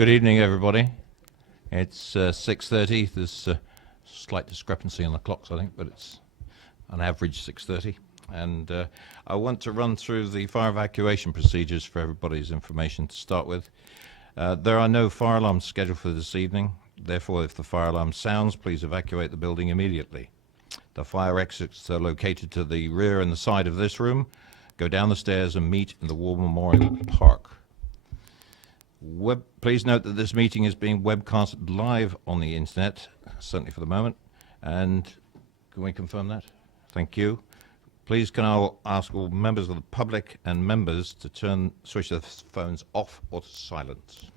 Good evening, everybody. It's 6:30. There's a slight discrepancy on the clocks, I think, but it's on average 6:30. And I want to run through the fire evacuation procedures for everybody's information to start with. There are no fire alarms scheduled for this evening. Therefore, if the fire alarm sounds, please evacuate the building immediately. The fire exits are located to the rear and the side of this room. Go down the stairs and meet in the War Memorial Park. Please note that this meeting is being webcast live on the internet, certainly for the moment. And can we confirm that? Thank you. Please can I ask all members of the public and members to switch their phones off or to silent.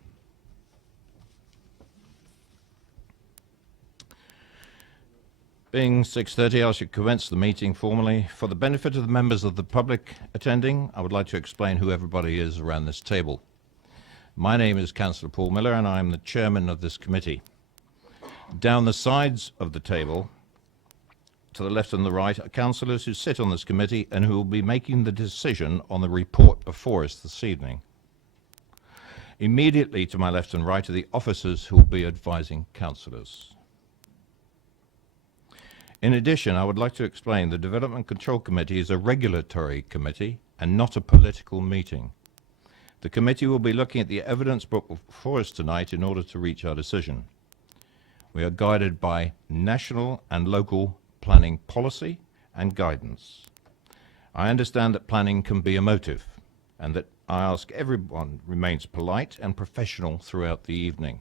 Being 6:30, I should commence the meeting formally. For the benefit of the members of the public attending, I would like to explain who everybody is around this table. My name is Councillor Paul Miller and I am the chairman of this committee. Down the sides of the table, to the left and the right, are councillors who sit on this committee and who will be making the decision on the report before us this evening. Immediately to my left and right are the officers who will be advising councillors. In addition, I would like to explain the Development Control Committee is a regulatory committee and not a political meeting. The committee will be looking at the evidence brought before us tonight in order to reach our decision. We are guided by national and local planning policy and guidance. I understand that planning can be emotive and that I ask everyone remains polite and professional throughout the evening.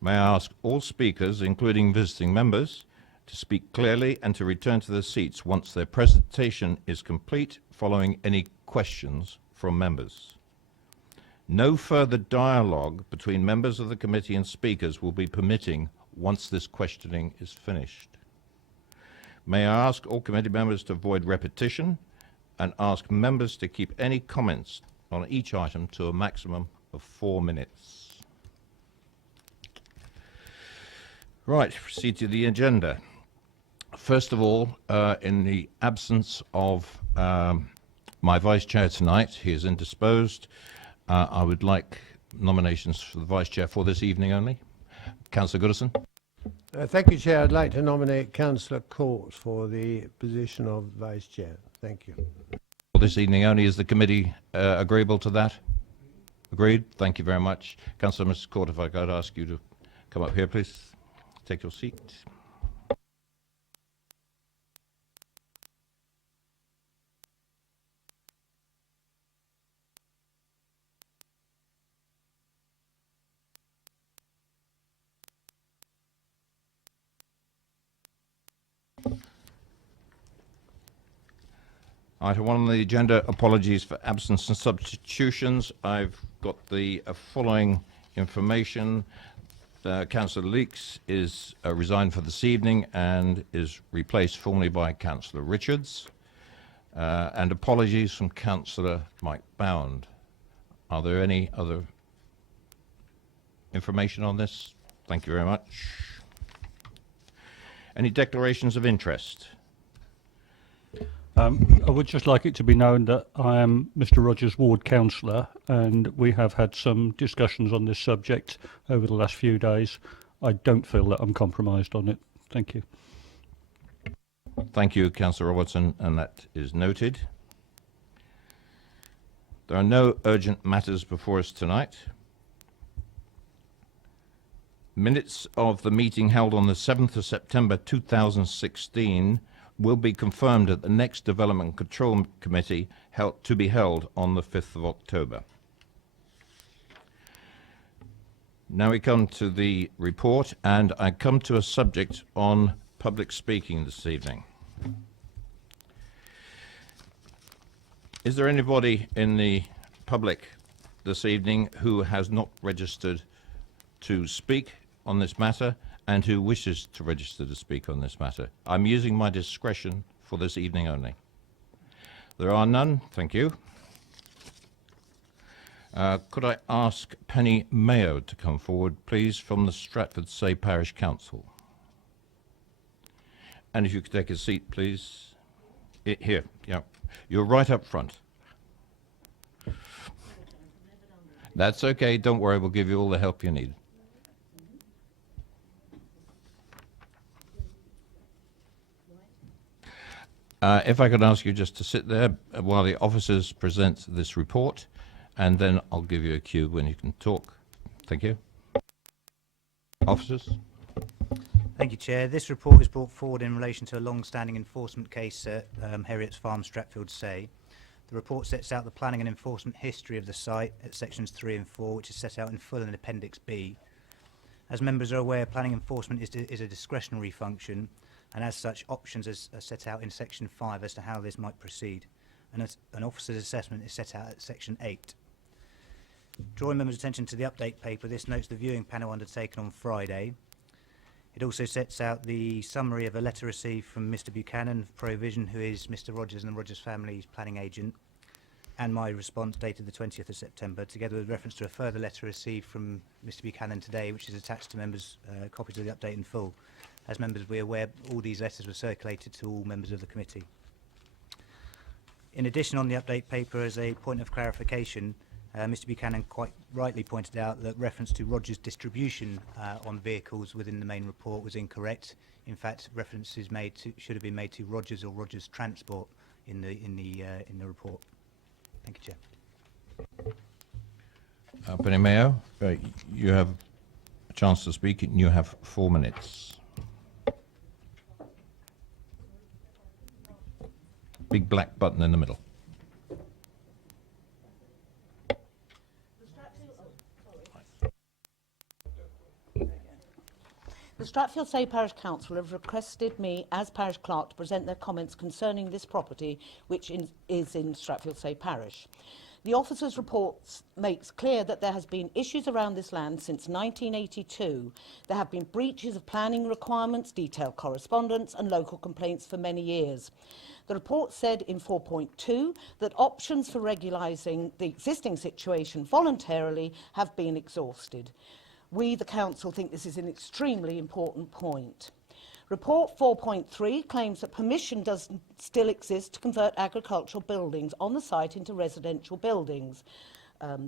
May I ask all speakers, including visiting members, to speak clearly and to return to their seats once their presentation is complete, following any questions from members. No further dialogue between members of the committee and speakers will be permitting once this questioning is finished. May I ask all committee members to avoid repetition and ask members to keep any comments on each item to a maximum of 4 minutes. Right, proceed to the agenda. First of all, in the absence of my vice chair tonight, he is indisposed. I would like nominations for the vice chair for this evening only. Councillor Goodison. Thank you, Chair. I'd like to nominate Councillor Court for the position of vice chair. Thank you. For this evening only, is the committee agreeable to that? Agreed. Thank you very much. Councillor Mrs. Court, if I could ask you to come up here, please. Take your seat. Item 1 on the agenda, apologies for absence and substitutions. I've got the following information. Councillor Leeks is resigned for this evening and is replaced formally by Councillor Richards. And apologies from Councillor Mike Bound. Are there any other information on this? Thank you very much. Any declarations of interest? I would just like it to be known that I am Mr. Rogers' ward councillor and we have had some discussions on this subject over the last few days. I don't feel that I'm compromised on it. Thank you. Thank you, Councillor Robertson, and that is noted. There are no urgent matters before us tonight. Minutes of the meeting held on the 7th of September 2016 will be confirmed at the next Development Control Committee to be held on the 5th of October. Now we come to the report, and I come to a subject on public speaking this evening. Is there anybody in the public this evening who has not registered to speak on this matter and who wishes to register to speak on this matter? I'm using my discretion for this evening only. There are none. Thank you. Could I ask Penny Mayo to come forward, please, from the Stratford-Say Parish Council? And if you could take a seat, please. Here, yeah. You're right up front. That's okay, don't worry, we'll give you all the help you need. If I could ask you just to sit there while the officers present this report, and then I'll give you a cue when you can talk. Thank you. Officers? Thank you, Chair. This report is brought forward in relation to a long-standing enforcement case at Heriots Farm, Stratfield Say. The report sets out the planning and enforcement history of the site at sections 3 and 4, which is set out in full in Appendix B. As members are aware, planning enforcement is a discretionary function, and as such, options are set out in section 5 as to how this might proceed. And as an officer's assessment is set out at section 8. Drawing members' attention to the update paper, this notes the viewing panel undertaken on Friday. It also sets out the summary of a letter received from Mr Buchanan of Provision, who is Mr Rogers and the Rogers family's planning agent, and my response dated the 20th of September, together with reference to a further letter received from Mr Buchanan today, which is attached to members' copies of the update in full. As members will be aware, all these letters were circulated to all members of the committee. In addition, on the update paper, as a point of clarification, Mr Buchanan quite rightly pointed out that reference to Rogers' distribution on vehicles within the main report was incorrect. In fact, references should have been made to Rogers or Rogers Transport in the report. Thank you, Chair. Penny Mayo, you have a chance to speak, and you have 4 minutes. Big black button in the middle. The Stratfield Say Parish Council have requested me as Parish Clerk to present their comments concerning this property, which is in Stratfield Say Parish. The officer's report makes clear that there has been issues around this land since 1982. There have been breaches of planning requirements, detailed correspondence and local complaints for many years. The report said in 4.2 that options for regularising the existing situation voluntarily have been exhausted. We, the Council, think this is an extremely important point. Report 4.3 claims that permission does still exist to convert agricultural buildings on the site into residential buildings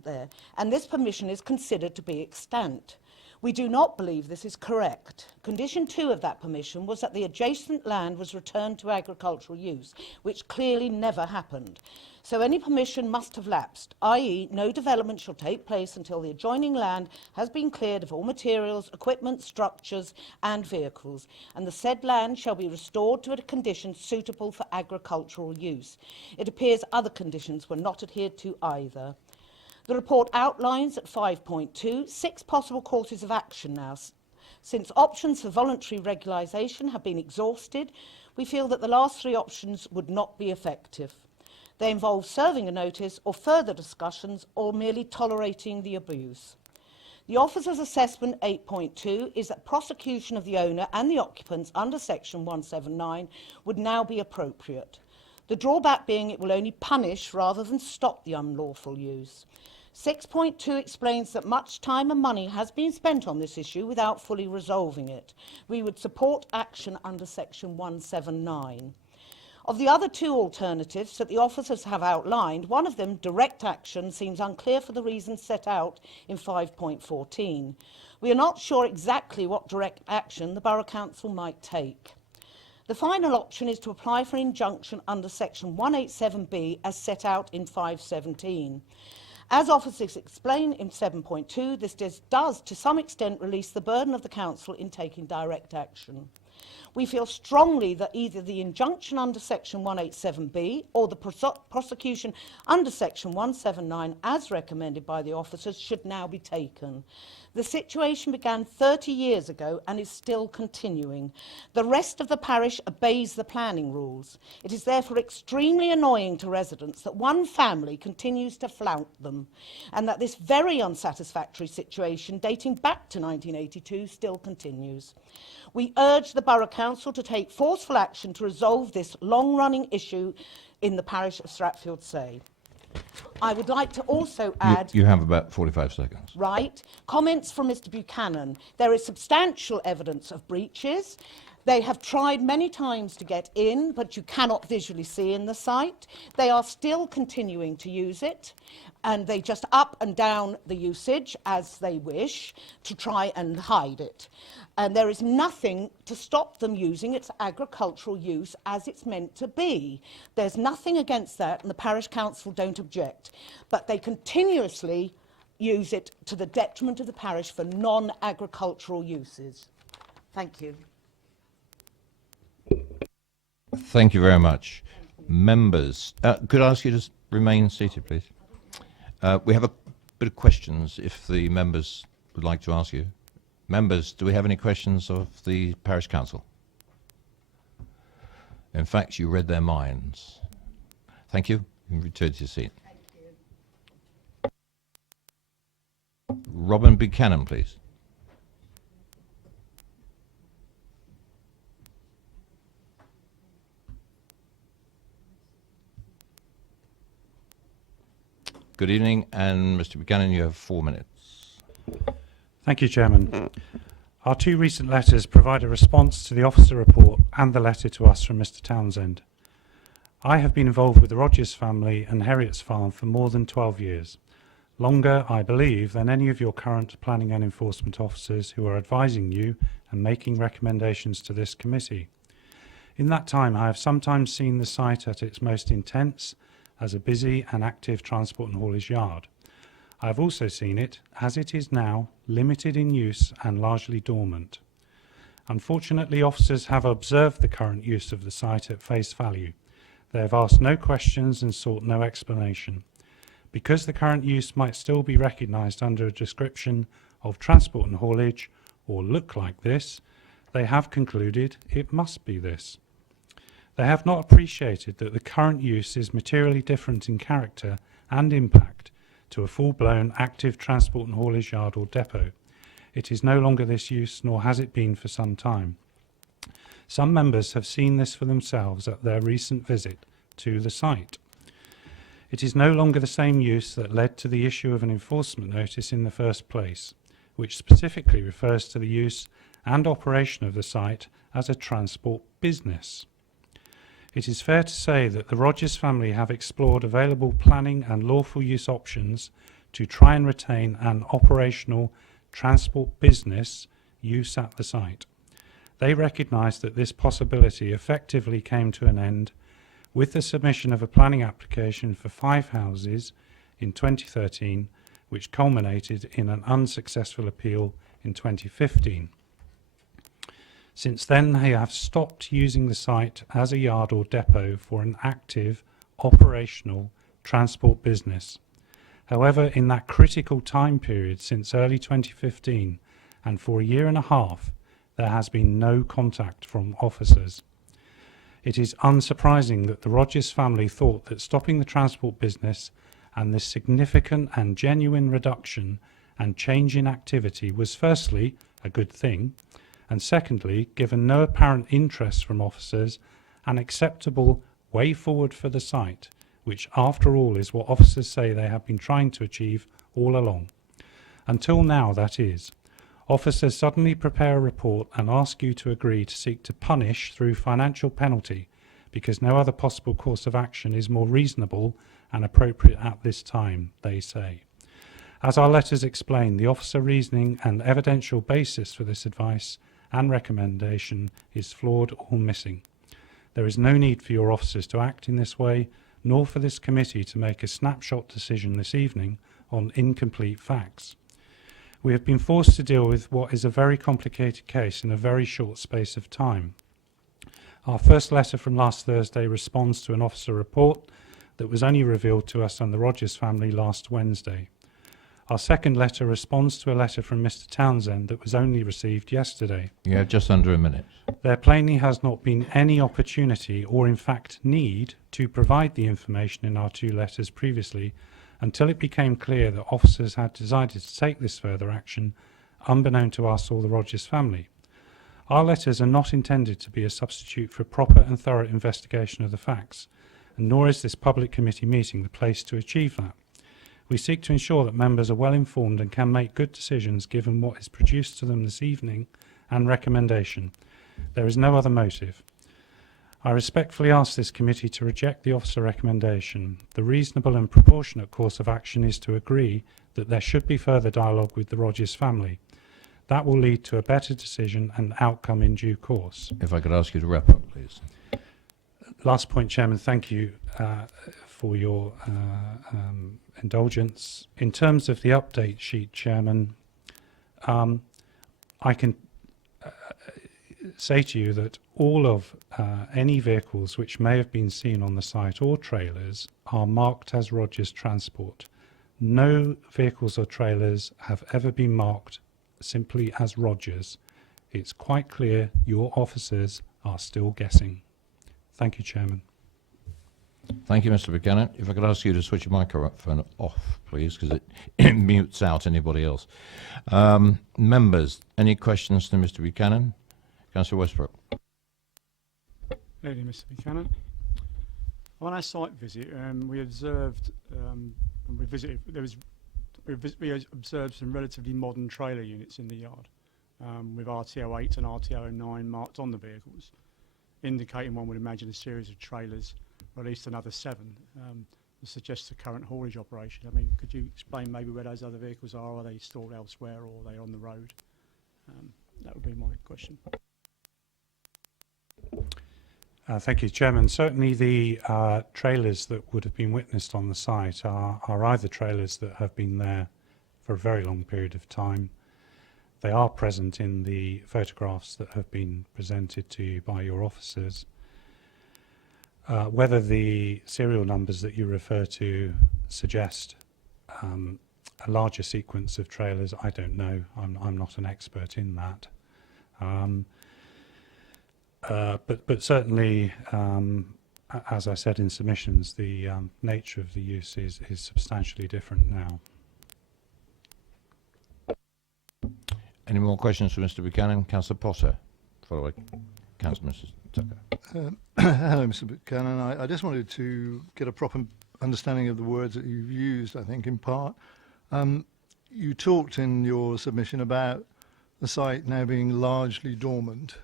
there, and this permission is considered to be extant. We do not believe this is correct. Condition 2 of that permission was that the adjacent land was returned to agricultural use, which clearly never happened. So any permission must have lapsed, i.e. no development shall take place until the adjoining land has been cleared of all materials, equipment, structures and vehicles, and the said land shall be restored to a condition suitable for agricultural use. It appears other conditions were not adhered to either. The report outlines at 5.2 6 possible courses of action now. Since options for voluntary regularisation have been exhausted, we feel that the last 3 options would not be effective. They involve serving a notice or further discussions or merely tolerating the abuse. The officer's assessment 8.2 is that prosecution of the owner and the occupants under section 179 would now be appropriate. The drawback being it will only punish rather than stop the unlawful use. 6.2 explains that much time and money has been spent on this issue without fully resolving it. We would support action under section 179. Of the other 2 alternatives that the officers have outlined, one of them, direct action, seems unclear for the reasons set out in 5.14. We are not sure exactly what direct action the Borough Council might take. The final option is to apply for injunction under section 187B as set out in 517. As officers explain in 7.2, this does to some extent release the burden of the Council in taking direct action. We feel strongly that either the injunction under section 187B or the prosecution under section 179 as recommended by the officers should now be taken. The situation began 30 years ago and is still continuing. The rest of the parish obeys the planning rules. It is therefore extremely annoying to residents that one family continues to flout them and that this very unsatisfactory situation dating back to 1982 still continues. We urge the Borough Council to take forceful action to resolve this long-running issue in the parish of Stratfield Say. I would like to also add... You have about 45 seconds. Right. Comments from Mr Buchanan. There is substantial evidence of breaches. They have tried many times to get in, but you cannot visually see in the site. They are still continuing to use it, and they just up and down the usage as they wish to try and hide it. And there is nothing to stop them using its agricultural use as it's meant to be. There's nothing against that, and the parish council don't object. But they continuously use it to the detriment of the parish for non-agricultural uses. Thank you. Thank you very much. Members, could I ask you to remain seated, please? We have a bit of questions if the members would like to ask you. Members, do we have any questions of the parish council? In fact, you read their minds. Thank you. You can return to your seat. Thank you. Robin Buchanan, please. Good evening, and Mr. Buchanan, you have 4 minutes. Thank you, Chairman. Our two recent letters provide a response to the officer report and the letter to us from Mr. Townsend. I have been involved with the Rogers family and Herriot's farm for more than 12 years. Longer, I believe, than any of your current planning and enforcement officers who are advising you and making recommendations to this committee. In that time, I have sometimes seen the site at its most intense as a busy and active transport and haulage yard. I have also seen it, as it is now, limited in use and largely dormant. Unfortunately, officers have observed the current use of the site at face value. They have asked no questions and sought no explanation. Because the current use might still be recognised under a description of transport and haulage, or look like this, they have concluded it must be this. They have not appreciated that the current use is materially different in character and impact to a full-blown active transport and haulage yard or depot. It is no longer this use, nor has it been for some time. Some members have seen this for themselves at their recent visit to the site. It is no longer the same use that led to the issue of an enforcement notice in the first place, which specifically refers to the use and operation of the site as a transport business. It is fair to say that the Rogers family have explored available planning and lawful use options to try and retain an operational transport business use at the site. They recognised that this possibility effectively came to an end with the submission of a planning application for 5 houses in 2013, which culminated in an unsuccessful appeal in 2015. Since then, they have stopped using the site as a yard or depot for an active, operational transport business. However, in that critical time period since early 2015, and for a year and a half, there has been no contact from officers. It is unsurprising that the Rogers family thought that stopping the transport business and this significant and genuine reduction and change in activity was firstly a good thing, and secondly, given no apparent interest from officers, an acceptable way forward for the site, which after all is what officers say they have been trying to achieve all along. Until now, that is. Officers suddenly prepare a report and ask you to agree to seek to punish through financial penalty, because no other possible course of action is more reasonable and appropriate at this time, they say. As our letters explain, the officer reasoning and evidential basis for this advice and recommendation is flawed or missing. There is no need for your officers to act in this way, nor for this committee to make a snapshot decision this evening on incomplete facts. We have been forced to deal with what is a very complicated case in a very short space of time. Our first letter from last Thursday responds to an officer report that was only revealed to us and the Rogers family last Wednesday. Our second letter responds to a letter from Mr. Townsend that was only received yesterday. You have just under a minute. There plainly has not been any opportunity or in fact need to provide the information in our two letters previously until it became clear that officers had decided to take this further action unbeknown to us or the Rogers family. Our letters are not intended to be a substitute for proper and thorough investigation of the facts, and nor is this public committee meeting the place to achieve that. We seek to ensure that members are well informed and can make good decisions given what is produced to them this evening and recommendation. There is no other motive. I respectfully ask this committee to reject the officer recommendation. The reasonable and proportionate course of action is to agree that there should be further dialogue with the Rogers family. That will lead to a better decision and outcome in due course. If I could ask you to wrap up, please. Last point, Chairman, thank you for your indulgence. In terms of the update sheet, Chairman, I can say to you that all of any vehicles which may have been seen on the site or trailers are marked as Rogers Transport. No vehicles or trailers have ever been marked simply as Rogers. It's quite clear your officers are still guessing. Thank you, Chairman. Thank you, Mr. Buchanan. If I could ask you to switch your microphone off, please, because it mutes out anybody else. Members, any questions to Mr. Buchanan? Councillor Westbrook. Lady, Mr. Buchanan. On our site visit, we observed, we observed some relatively modern trailer units in the yard, with RTO8 and RTO9 marked on the vehicles, indicating one would imagine a series of trailers, or at least another 7, that suggests a current haulage operation. I mean, could you explain maybe where those other vehicles are? Are they stored elsewhere, or are they on the road? That would be my question. Thank you, Chairman. Certainly the trailers that would have been witnessed on the site are either trailers that have been there for a very long period of time. They are present in the photographs that have been presented to you by your officers. Whether the serial numbers that you refer to suggest a larger sequence of trailers, I don't know. I'm not an expert in that. But certainly, as I said in submissions, the nature of the use is substantially different now. Any more questions for Mr. Buchanan? Councillor Potter, followed by Councillor Mrs. Tucker. Hello, Mr. Buchanan. I just wanted to get a proper understanding of the words that you've used, I think, in part. You talked in your submission about the site now being largely dormant,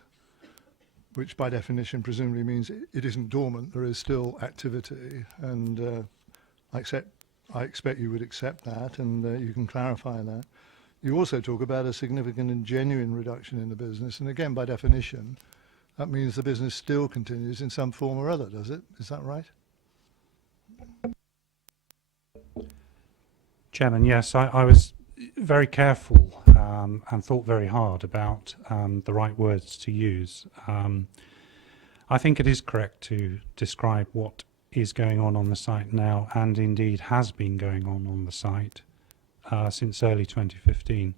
which by definition presumably means it isn't dormant, there is still activity, and I expect you would accept that, and you can clarify that. You also talk about a significant and genuine reduction in the business, and again, by definition, that means the business still continues in some form or other, does it? Is that right? Chairman, yes, I was very careful and thought very hard about the right words to use. I think it is correct to describe what is going on the site now, and indeed has been going on the site since early 2015,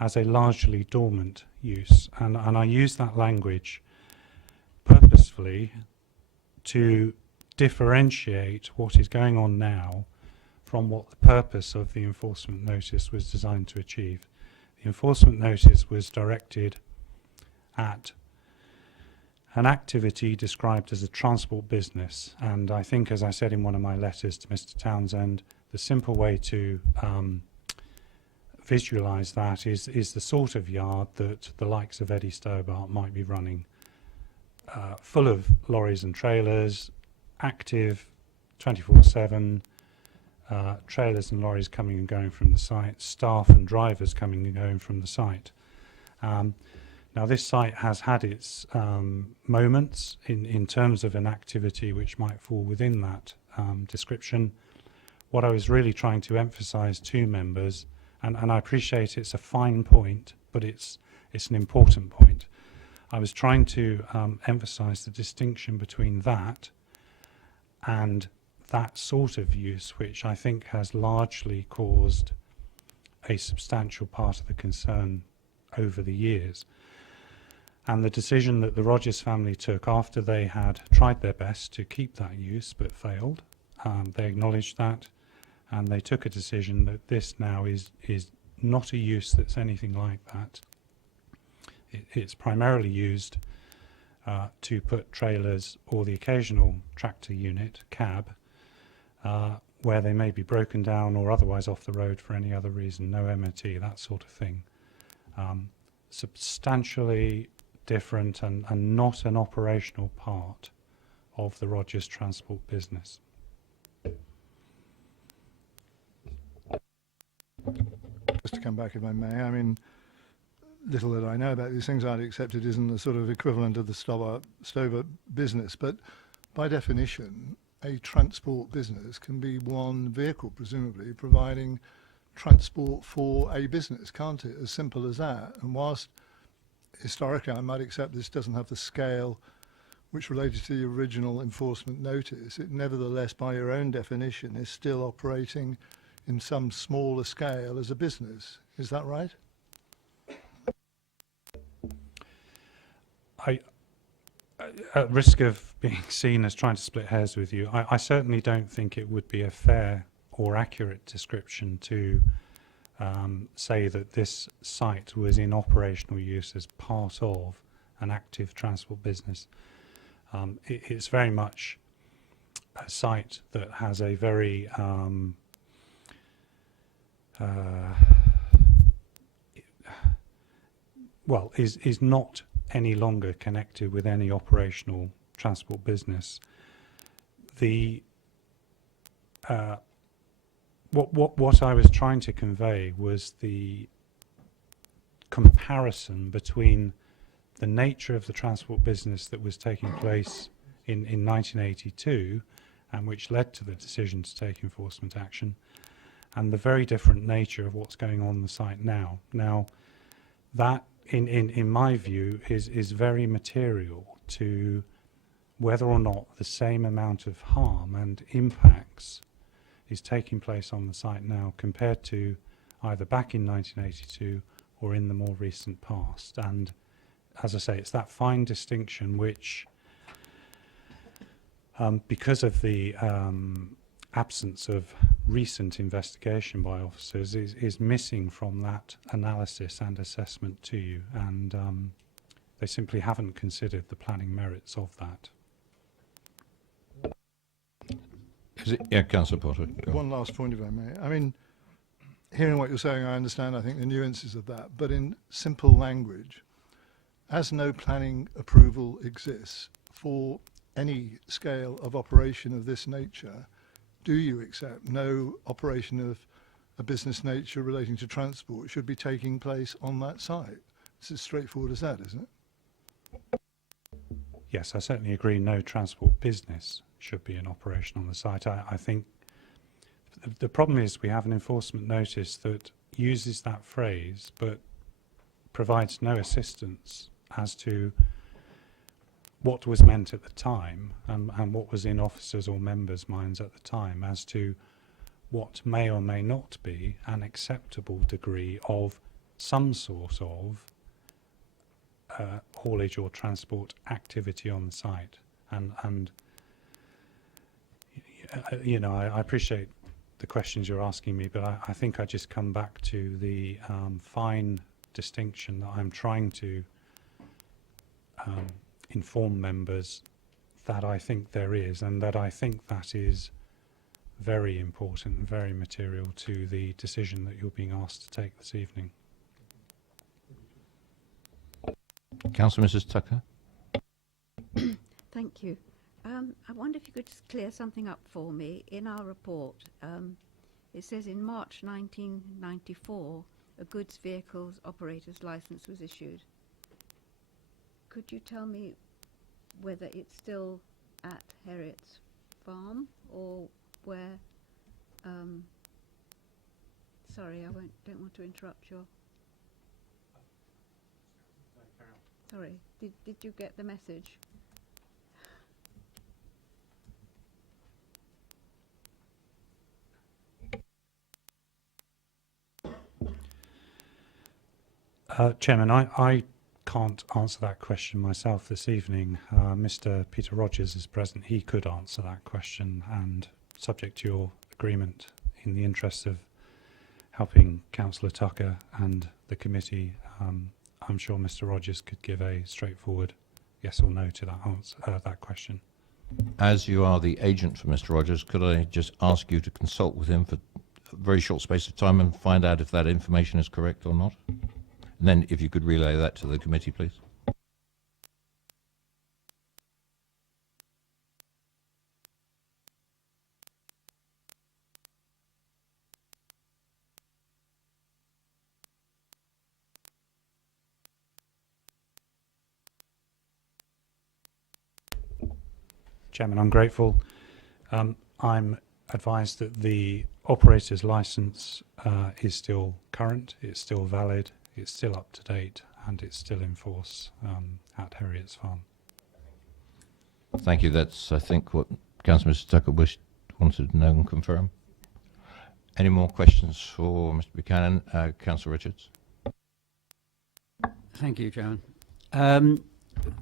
as a largely dormant use. And I use that language purposefully to differentiate what is going on now from what the purpose of the enforcement notice was designed to achieve. The enforcement notice was directed at an activity described as a transport business, and I think, as I said in one of my letters to Mr. Townsend, the simple way to visualise that is the sort of yard that the likes of Eddie Stobart might be running, full of lorries and trailers, active 24/7, trailers and lorries coming and going from the site, staff and drivers coming and going from the site. Now this site has had its moments in terms of an activity which might fall within that description. What I was really trying to emphasise to members, and I appreciate it's a fine point, but it's an important point. I was trying to emphasise the distinction between that and that sort of use, which I think has largely caused a substantial part of the concern over the years. And the decision that the Rogers family took after they had tried their best to keep that use but failed, they acknowledged that, and they took a decision that this now is not a use that's anything like that. It's primarily used to put trailers or the occasional tractor unit, cab, where they may be broken down or otherwise off the road for any other reason, no MOT, that sort of thing. Substantially different and not an operational part of the Rogers Transport business. Just to come back, if I may, I mean, little that I know about these things, I'd accept it isn't the sort of equivalent of the stover business, but by definition, a transport business can be one vehicle, presumably, providing transport for a business, can't it? As simple as that. And whilst historically I might accept this doesn't have the scale which related to the original enforcement notice, it nevertheless, by your own definition, is still operating in some smaller scale as a business. Is that right? At risk of being seen as trying to split hairs with you, I certainly don't think it would be a fair or accurate description to say that this site was in operational use as part of an active transport business. It's very much a site that has a very well, is not any longer connected with any operational transport business. The what I was trying to convey was the comparison between the nature of the transport business that was taking place in 1982 and which led to the decision to take enforcement action, and the very different nature of what's going on the site now. Now, that in my view is very material to whether or not the same amount of harm and impacts is taking place on the site now compared to either back in 1982 or in the more recent past. And as I say, it's that fine distinction which, because of the absence of recent investigation by officers, is missing from that analysis and assessment to you, and they simply haven't considered the planning merits of that. Is it? Yeah, Councillor Potter. Go on. One last point, if I may. I mean, hearing what you're saying, I understand, I think, the nuances of that, but in simple language, as no planning approval exists for any scale of operation of this nature, do you accept no operation of a business nature relating to transport should be taking place on that site? It's as straightforward as that, isn't it? Yes, I certainly agree no transport business should be in operation on the site. I think the problem is we have an enforcement notice that uses that phrase but provides no assistance as to what was meant at the time and what was in officers' or members' minds at the time as to what may or may not be an acceptable degree of some sort of haulage or transport activity on the site. And you know, I appreciate the questions you're asking me, but I think I just come back to the fine distinction that I'm trying to inform members that I think there is, and that I think that is very important and very material to the decision that you're being asked to take this evening. Councillor Mrs. Tucker. Thank you. I wonder if you could just clear something up for me. In our report, it says in March 1994, a goods vehicles operator's license was issued. Could you tell me whether it's still at Heriot's farm or where? Sorry, don't want to interrupt your. Sorry, did you get the message? Chairman, I can't answer that question myself this evening. Mr. Peter Rogers is present. He could answer that question, and subject to your agreement, in the interest of helping Councillor Tucker and the committee, I'm sure Mr. Rogers could give a straightforward yes or no to that answer, that question. As you are the agent for Mr. Rogers, could I just ask you to consult with him for a very short space of time and find out if that information is correct or not? And then if you could relay that to the committee, please. Chairman, I'm grateful. I'm advised that the operator's licence is still current, it's still valid, it's still up to date, and it's still in force at Herriot's Farm. Thank you. That's, I think, what Councillor Mr Tucker wanted to know and confirm. Any more questions for Mr Buchanan? Councillor Richards. Thank you, Chairman.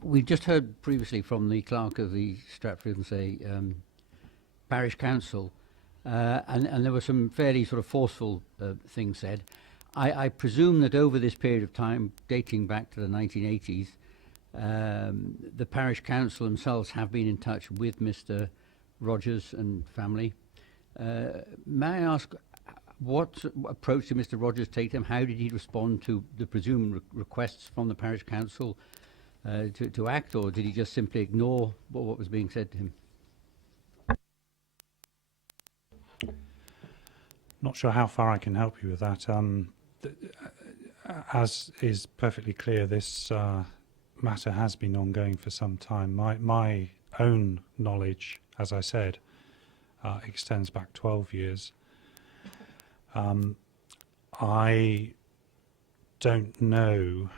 We just heard previously from the clerk of the Stratford-on-Say Parish Council, and there were some fairly sort of forceful things said. I presume that over this period of time, dating back to the 1980s, the Parish Council themselves have been in touch with Mr Rogers and family. May I ask, what approach did Mr Rogers take to him? How did he respond to the presumed requests from the Parish Council to act, or did he just simply ignore what was being said to him? Not sure how far I can help you with that. As is perfectly clear, this matter has been ongoing for some time. My own knowledge, as I said, extends back 12 years. I don't know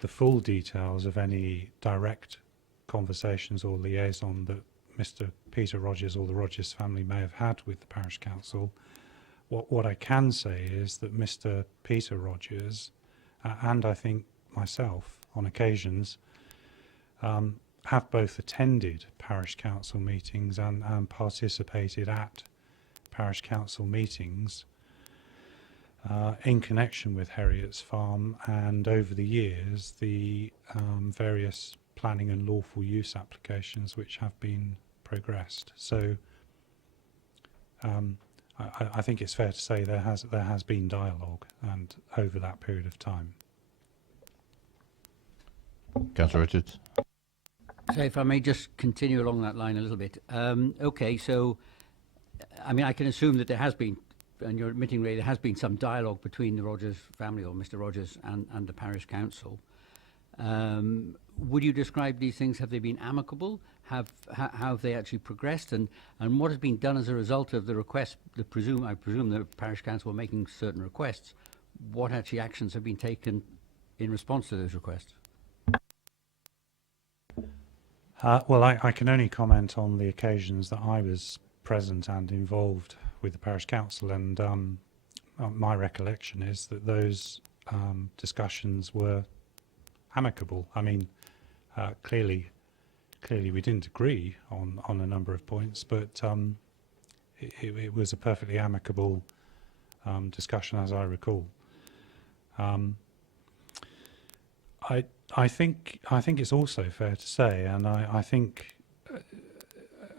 the full details of any direct conversations or liaison that Mr Peter Rogers or the Rogers family may have had with the Parish Council. What I can say is that Mr Peter Rogers, and I think myself on occasions, have both attended Parish Council meetings and participated at Parish Council meetings in connection with Herriot's Farm, and over the years the various planning and lawful use applications which have been progressed. So I think it's fair to say there has been dialogue, and over that period of time. Councillor Richards. So if I may just continue along that line a little bit. Okay, so I mean, I can assume that there has been, and you're admitting really there has been some dialogue between the Rogers family, or Mr Rogers, and the Parish Council. Would you describe these things? Have they been amicable? How have they actually progressed? And what has been done as a result of the request? I presume the Parish Council were making certain requests. What actually actions have been taken in response to those requests? Well, I can only comment on the occasions that I was present and involved with the Parish Council, and my recollection is that those discussions were amicable. I mean, clearly we didn't agree on a number of points, but it was a perfectly amicable discussion, as I recall. I think it's also fair to say, and I think,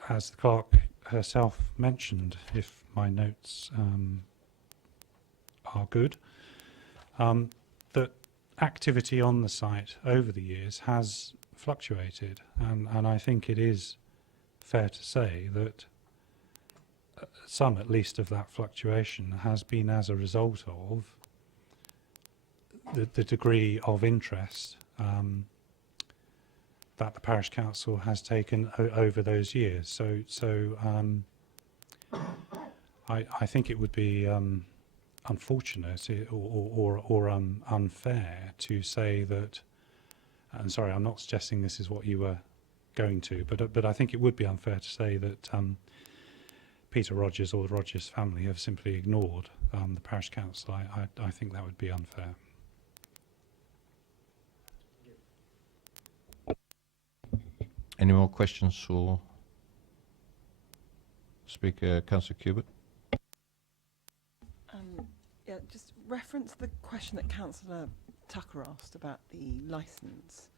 as the clerk herself mentioned, if my notes are good, that activity on the site over the years has fluctuated, and I think it is fair to say that some, at least, of that fluctuation has been as a result of the degree of interest that the Parish Council has taken over those years. So I think it would be unfortunate or unfair to say that, and sorry, I'm not suggesting this is what you were going to, but I think it would be unfair to say that Peter Rogers or the Rogers family have simply ignored the Parish Council. I think that would be unfair. Any more questions for Speaker? Councillor Kubert. Yeah, just reference the question that Councillor Tucker asked about the licence.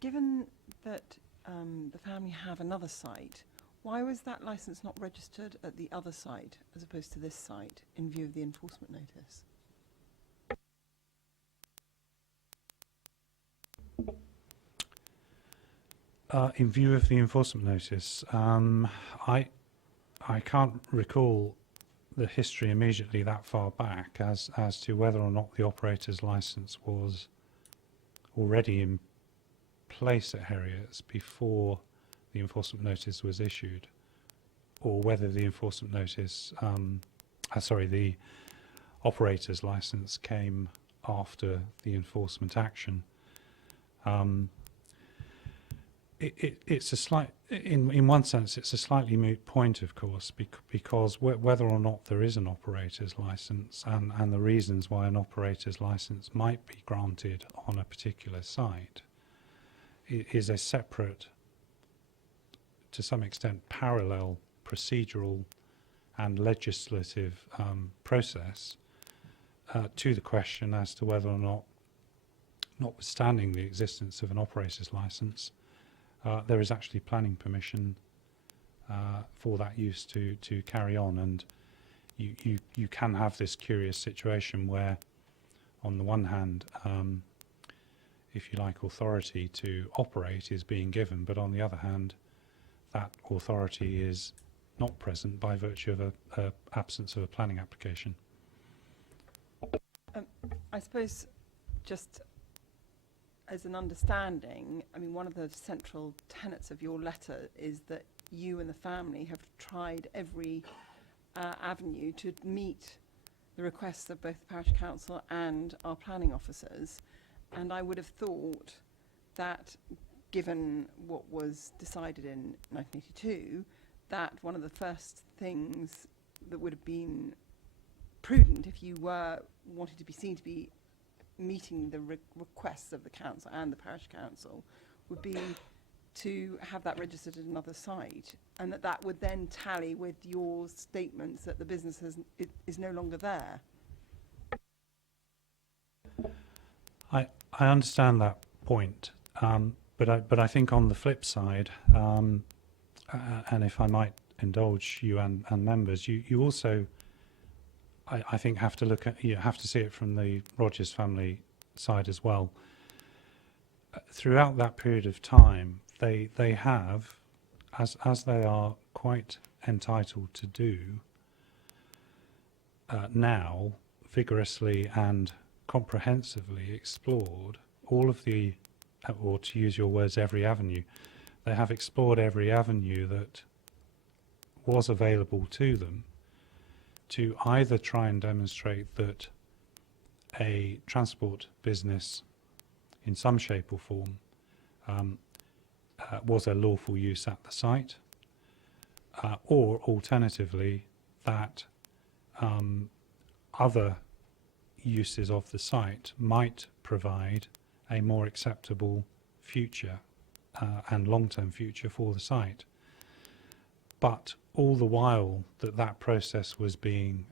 Given that the family have another site, why was that licence not registered at the other site as opposed to this site in view of the enforcement notice? In view of the enforcement notice, I can't recall the history immediately that far back as to whether or not the operator's licence was already in place at Herriot's before the enforcement notice was issued, or whether the enforcement notice, the operator's license came after the enforcement action. It's a slight, in one sense, it's a slightly moot point, of course, because whether or not there is an operator's license and the reasons why an operator's license might be granted on a particular site is a separate, to some extent, parallel procedural and legislative process to the question as to whether or not, notwithstanding the existence of an operator's license, there is actually planning permission for that use to carry on. And you can have this curious situation where, on the one hand, if you like, authority to operate is being given, but on the other hand, that authority is not present by virtue of a absence of a planning application. I suppose, just as an understanding, I mean, one of the central tenets of your letter is that you and the family have tried every avenue to meet the requests of both the parish council and our planning officers. And I would have thought that, given what was decided in 1982, that one of the first things that would have been prudent, if you were wanted to be seen to be meeting the requests of the council and the parish council, would be to have that registered at another site, and that would then tally with your statements that the business is no longer there. I understand that point, but I think on the flip side, and if I might indulge you and members, you also, I think, have to look at, you have to see it from the Rogers family side as well. Throughout that period of time, they have, as they are quite entitled to do now, vigorously and comprehensively explored all of the, or to use your words, every avenue. They have explored every avenue that was available to them to either try and demonstrate that a transport business in some shape or form was a lawful use at the site, or alternatively that other uses of the site might provide a more acceptable future and long-term future for the site. But all the while that process was being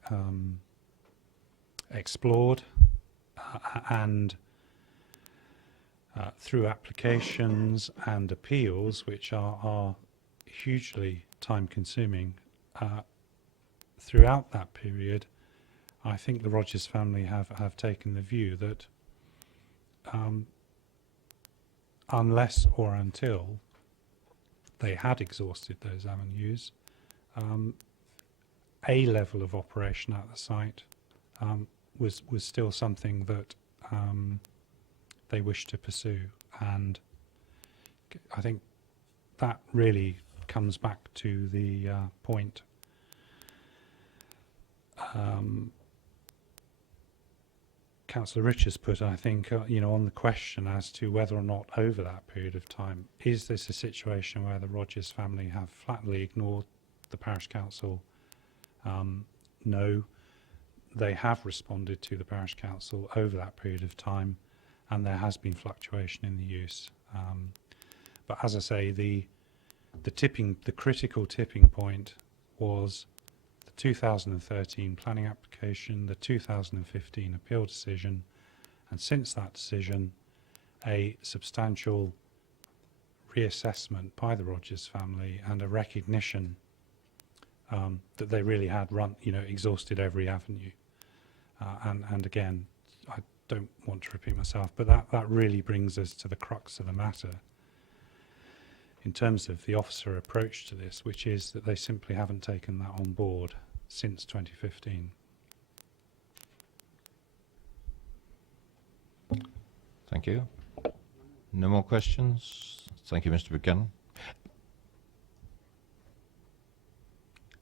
explored and through applications and appeals, which are hugely time-consuming, throughout that period, I think the Rogers family have taken the view that unless or until they had exhausted those avenues, a level of operation at the site was still something that they wished to pursue. And I think that really comes back to the point Councillor Richards put, I think, on the question as to whether or not over that period of time, is this a situation where the Rogers family have flatly ignored the parish council? No, they have responded to the parish council over that period of time, and there has been fluctuation in the use. But as I say, the critical tipping point was the 2013 planning application, the 2015 appeal decision, and since that decision, a substantial reassessment by the Rogers family and a recognition that they really had exhausted every avenue. And again, I don't want to repeat myself, but that really brings us to the crux of the matter in terms of the officer approach to this, which is that they simply haven't taken that on board since 2015. Thank you. No more questions? Thank you, Mr. Buchanan.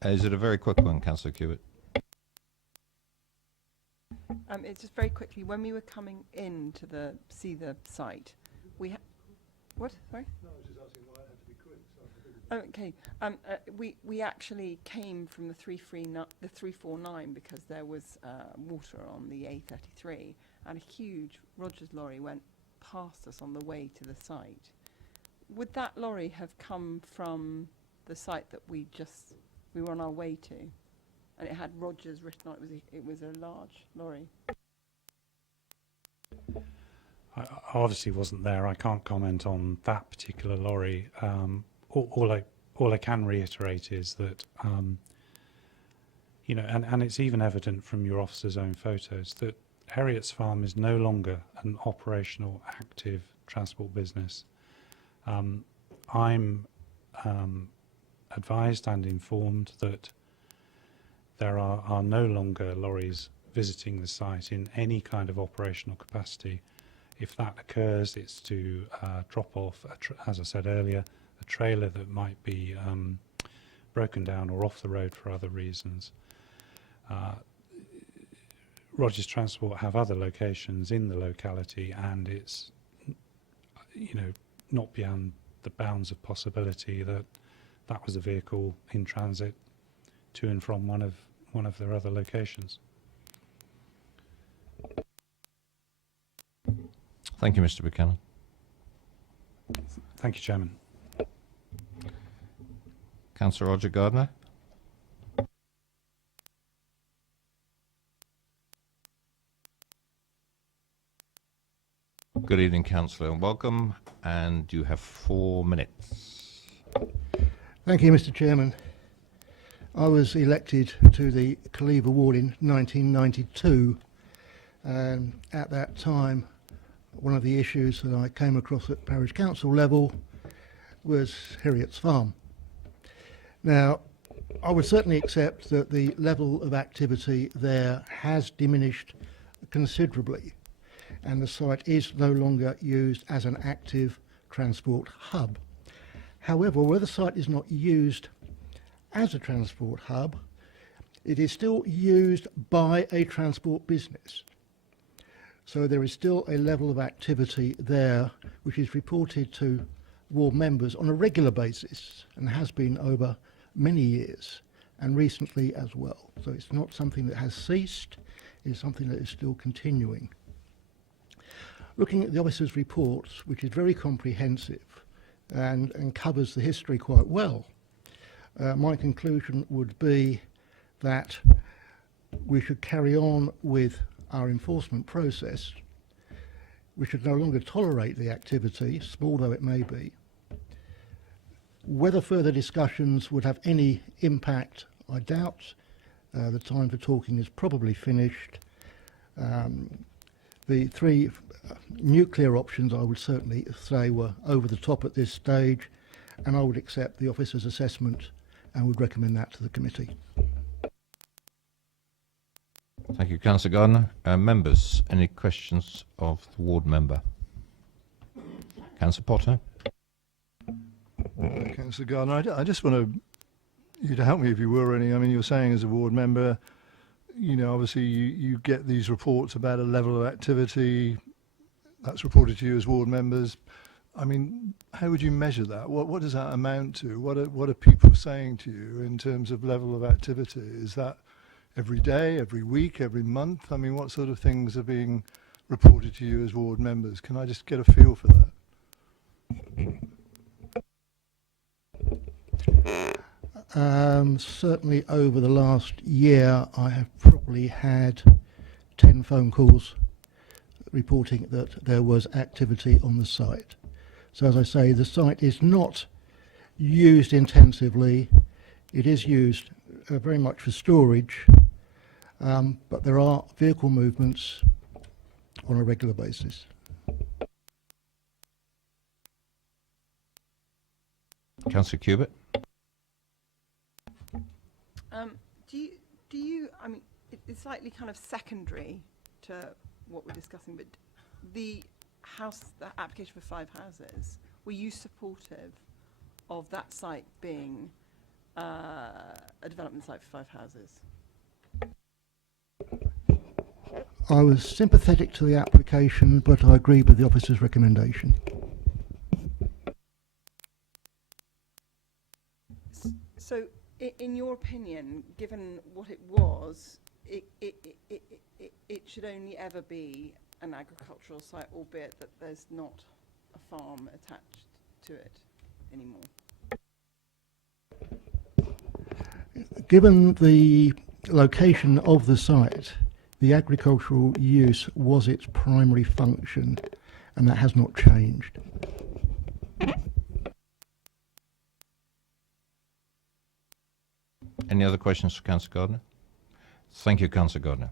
Is it a very quick one, Councillor Cubitt? It's just very quickly, when we were coming in to see the site, we what? Sorry? No, I was just asking why it had to be quick. So Okay. We actually came from the 349 because there was water on the A33, and a huge Rogers lorry went past us on the way to the site. Would that lorry have come from the site that we were on our way to, and it had Rogers written on it? It was a large lorry. I obviously wasn't there. I can't comment on that particular lorry. All I can reiterate is that, you know, and it's even evident from your officer's own photos, that Heriot's Farm is no longer an operational, active transport business. I'm advised and informed that there are no longer lorries visiting the site in any kind of operational capacity. If that occurs, it's to drop off, as I said earlier, a trailer that might be broken down or off the road for other reasons. Rogers Transport have other locations in the locality, and it's, you know, not beyond the bounds of possibility that that was a vehicle in transit to and from one of their other locations. Thank you, Mr. Buchanan. Thank you, Chairman. Councillor Roger Gardner. Good evening, Councillor, and welcome. And you have 4 minutes. Thank you, Mr. Chairman. I was elected to the Cleaver Ward in 1992, and at that time, one of the issues that I came across at parish council level was Heriot's Farm. Now, I would certainly accept that the level of activity there has diminished considerably, and the site is no longer used as an active transport hub. However, where the site is not used as a transport hub, it is still used by a transport business. So there is still a level of activity there which is reported to ward members on a regular basis and has been over many years and recently as well. So it's not something that has ceased, it's something that is still continuing. Looking at the officer's report, which is very comprehensive and covers the history quite well, my conclusion would be that we should carry on with our enforcement process. We should no longer tolerate the activity, small though it may be. Whether further discussions would have any impact, I doubt. The time for talking is probably finished. The 3 nuclear options, I would certainly say, were over the top at this stage, and I would accept the officer's assessment and would recommend that to the committee. Thank you, Councillor Gardner. Members, any questions of the ward member? Councillor Potter. Councillor Gardner, I just want you to help me if you were any. I mean, you're saying as a ward member, you know, obviously you get these reports about a level of activity that's reported to you as ward members. I mean, how would you measure that? What does that amount to? What are people saying to you in terms of level of activity? Is that every day, every week, every month? I mean, what sort of things are being reported to you as ward members? Can I just get a feel for that? Certainly over the last year, I have probably had 10 phone calls reporting that there was activity on the site. So as I say, the site is not used intensively. It is used very much for storage, but there are vehicle movements on a regular basis. Councillor Cubitt. Do you, I mean, it's slightly kind of secondary to what we're discussing, but the application for 5 houses, were you supportive of that site being a development site for 5 houses? I was sympathetic to the application, but I agreed with the officer's recommendation. So, in your opinion, given what it was, it should only ever be an agricultural site, albeit that there's not a farm attached to it anymore? Given the location of the site, the agricultural use was its primary function, and that has not changed. Any other questions for Councillor Gardner? Thank you, Councillor Gardner.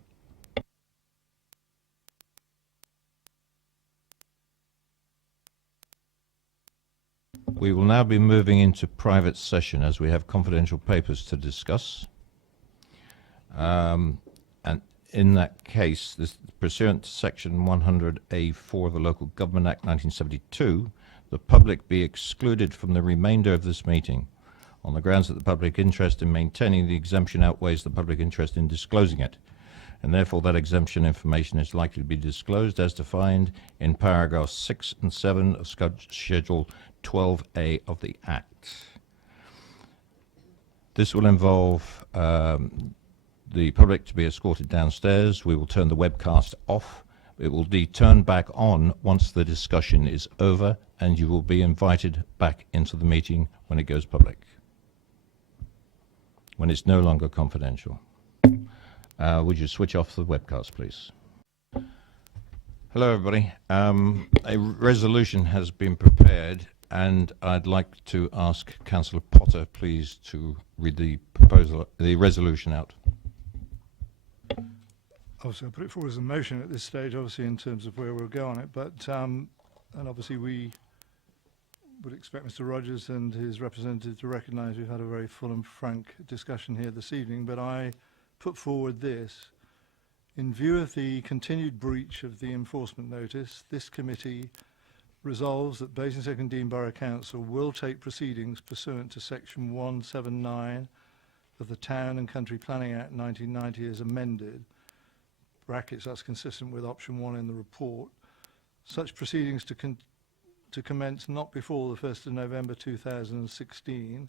We will now be moving into private session as we have confidential papers to discuss. And in that case, pursuant to Section 100A4 of the Local Government Act 1972, the public be excluded from the remainder of this meeting on the grounds that the public interest in maintaining the exemption outweighs the public interest in disclosing it, and therefore that exemption information is likely to be disclosed as defined in paragraphs 6 and 7 of Schedule 12A of the Act. This will involve the public to be escorted downstairs. We will turn the webcast off. It will be turned back on once the discussion is over, and you will be invited back into the meeting when it goes public, when it's no longer confidential. Would you switch off the webcast, please? Hello, everybody. A resolution has been prepared, and I'd like to ask Councillor Potter, please, to read the resolution out. Obviously, I'll put it forward as a motion at this stage, obviously, in terms of where we'll go on it. But, and obviously, we would expect Mr. Rogers and his representative to recognise we've had a very full and frank discussion here this evening. But I put forward this. In view of the continued breach of the enforcement notice, this committee resolves that Basingstoke and Deane Borough Council will take proceedings pursuant to Section 179 of the Town and Country Planning Act 1990 as amended, brackets, that's consistent with option 1 in the report, such proceedings to commence not before the 1st of November 2016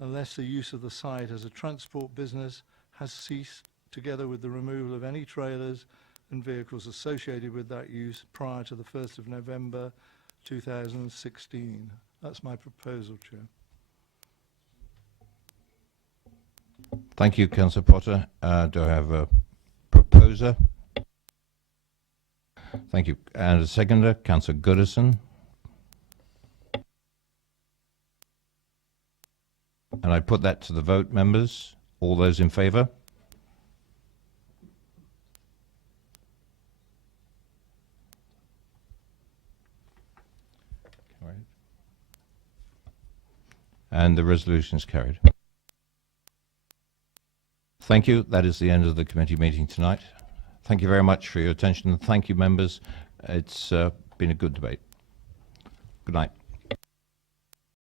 unless the use of the site as a transport business has ceased, together with the removal of any trailers and vehicles associated with that use prior to the 1st of November 2016. That's my proposal, Chair. Thank you, Councillor Potter. Do I have a proposer? Thank you. And a seconder, Councillor Goodison. And I put that to the vote, members. All those in favour? Carried. And the resolution is carried. Thank you. That is the end of the committee meeting tonight. Thank you very much for your attention. Thank you, members. It's been a good debate. Good night.